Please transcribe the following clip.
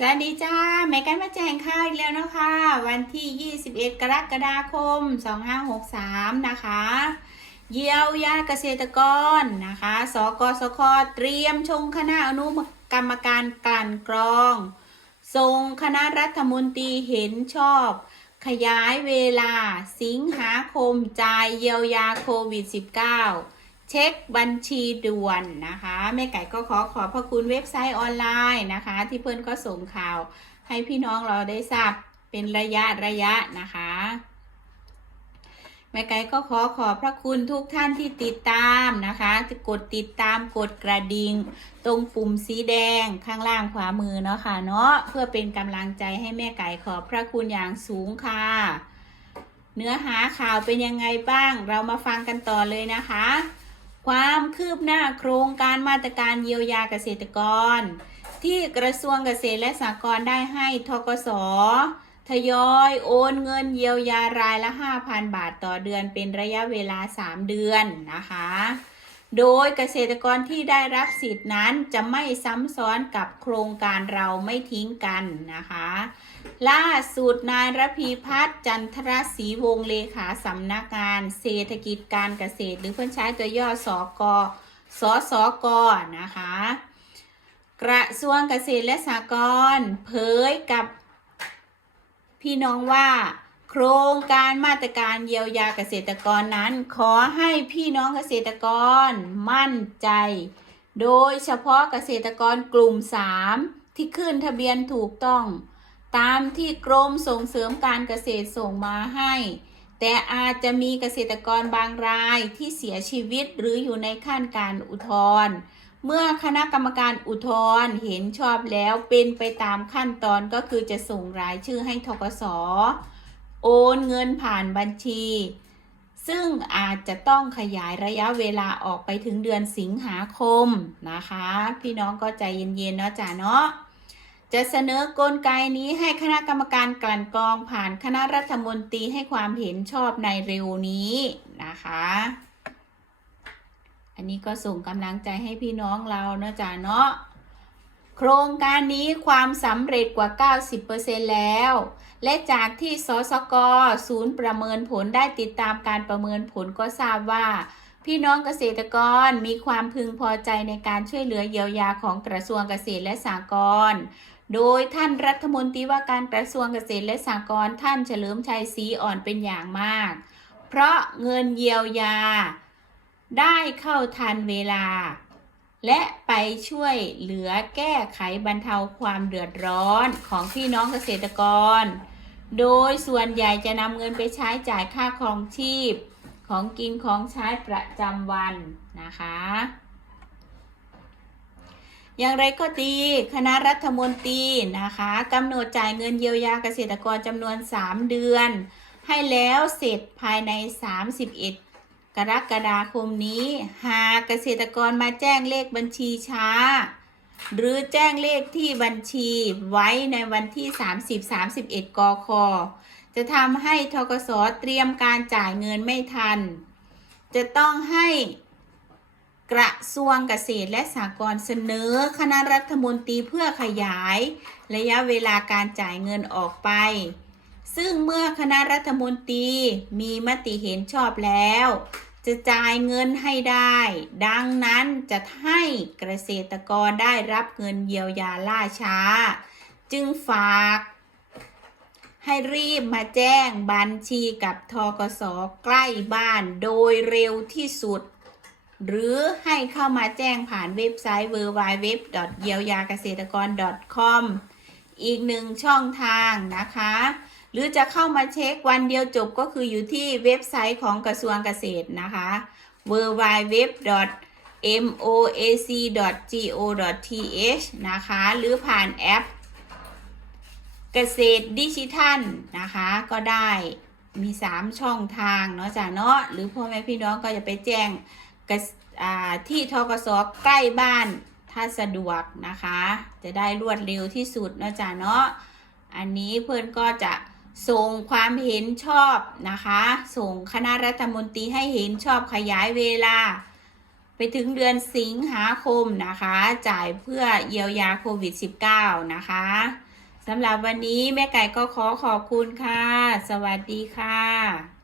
สวัสดีจ้าแม่กันมาแจงค่าอีกแล้วนะคะ วันที่ 21 กรกฎาคม 2563 นะคะ เยียวยาเกษตรกรนะคะ สกสคเตรียมชงคณะอนุกรรมการกลั่นกรองส่งคณะรัฐมนตรีเห็นชอบ ขยายเวลาสิงหาคมจ่ายเยียวยาโควิด -19 เช็คบัญชีด่วนนะคะแม่ไก่ก็ขอขอบพระคุณเว็บไซต์ออนไลน์นะคะ ที่เพื่อนก็ส่งข่าวให้พี่น้องเราได้ทราบเป็นระยะระยะนะคะแม่ไก่ก็ขอขอบพระคุณทุกท่านที่ติดตามนะคะที่กดติดตามกดกระดิ่งตรงปุ่มสีแดงข้างล่างขวามือเนาะค่ะเนาะเพื่อเป็นกำลังใจให้แม่ไก่ขอบพระคุณอย่างสูงค่ะ เนื้อหาข่าวเป็นยังไงบ้าง เรามาฟังกันต่อเลยนะคะ ความคืบหน้าโครงการมาตรการเยียวยาเกษตรกร ที่กระทรวงเกษตรและสหกรณ์ได้ให้ทกศทยอยโอนเงินเยียวยารายละ 5,000 บาทต่อเดือนเป็นระยะเวลา 3 เดือนนะคะ โดยเกษตรกรที่ได้รับสิทธินั้นจะไม่ซ้ำซ้อนกับโครงการเราไม่ทิ้งกันนะคะ ล่าสุดนายระพีพัฒน์จันทรศรีวงเลขาสำนักงานเศรษฐกิจการเกษตร หรือเพื่อนใช้ตัวย่อสอกสสกนะคะ กระทรวงเกษตรและสหกรณ์เผยกับพี่น้องว่า โครงการมาตรการเยียวยาเกษตรกรนั้น ขอให้พี่น้องเกษตรกรมั่นใจ โดยเฉพาะเกษตรกรกลุ่ม 3 ที่ขึ้นทะเบียนถูกต้อง ตามที่กรมส่งเสริมการเกษตรส่งมาให้ แต่อาจจะมีเกษตรกรบางรายที่เสียชีวิตหรืออยู่ในขั้นการอุทธรณ์เมื่อคณะกรรมการอุทธรณ์เห็นชอบแล้วเป็นไปตามขั้นตอนก็คือจะส่งรายชื่อให้ทกส โอนเงินผ่านบัญชี ซึ่งอาจจะต้องขยายระยะเวลาออกไปถึงเดือนสิงหาคมนะคะ พี่น้องก็ใจเย็นๆเนาะจ้าเนาะจะเสนอกลไกนี้ให้คณะกรรมการกลั่นกรองผ่านคณะรัฐมนตรีให้ความเห็นชอบในเร็วนี้นะคะ อันนี้ก็ส่งกำลังใจให้พี่น้องเราเนาะจ้าเนาะ โครงการนี้ความสำเร็จกว่า 90%แล้ว และจากที่สสกศูนย์ประเมินผลได้ติดตามการประเมินผลก็ทราบว่า พี่น้องเกษตรกรมีความพึงพอใจในการช่วยเหลือเยียวยาของกระทรวงเกษตรและสหกรณ์โดยท่านรัฐมนตรีว่าการกระทรวงเกษตรและสหกรณ์ท่านเฉลิมชัยศรีอ่อนเป็นอย่างมาก เพราะเงินเยียวยา ได้เข้าทันเวลา และไปช่วยเหลือแก้ไขบรรเทาความเดือดร้อนของพี่น้องเกษตรกร โดยส่วนใหญ่จะนำเงินไปใช้จ่ายค่าครองชีพ ของกินของใช้ประจำวันนะคะ อย่างไรก็ดี คณะรัฐมนตรีนะคะกำหนดจ่ายเงินเยียวยาเกษตรกรจำนวน 3 เดือน ให้แล้วเสร็จภายใน 31 กรกฎาคมนี้ หากเกษตรกรมาแจ้งเลขบัญชีช้า หรือแจ้งเลขที่บัญชีไว้ในวันที่ 30-31 กค จะทำให้ทกสเตรียมการจ่ายเงินไม่ทัน จะต้องให้กระทรวงเกษตรและสหกรณ์เสนอคณะรัฐมนตรีเพื่อขยาย ระยะเวลาการจ่ายเงินออกไป ซึ่งเมื่อคณะรัฐมนตรีมีมติเห็นชอบแล้ว จะจ่ายเงินให้ได้ ดังนั้นจะให้เกษตรกรได้รับเงินเยียวยาล่าช้า จึงฝากให้รีบมาแจ้งบัญชีกับทกสใกล้บ้านโดยเร็วที่สุด หรือให้เข้ามาแจ้งผ่านเว็บไซต์ w w w เยียวยาเกษตรกร .com อีกหนึ่งช่องทางนะคะ หรือจะเข้ามาเช็ควันเดียวจบก็คืออยู่ที่เว็บไซต์ของกระทรวงเกษตรนะคะ w w w moac.go.th นะคะ หรือผ่านแอป เกษตรดิจิทัลนะคะ ก็ได้มี 3 ช่องทางเนาะจ้ะเนาะหรือพ่อแม่พี่น้องก็จะไปแจ้งที่ทกสใกล้บ้านถ้าสะดวกนะคะ จะได้รวดเร็วที่สุดเนาะจ้ะเนาะอันนี้เพื่อนก็จะ ส่งความเห็นชอบนะคะ ส่งคณะรัฐมนตรีให้เห็นชอบขยายเวลา ไปถึงเดือนสิงหาคมนะคะ จ่ายเพื่อเยียวยาโควิด -19 นะคะสำหรับวันนี้แม่ไก่ก็ขอขอบคุณค่ะ สวัสดีค่ะ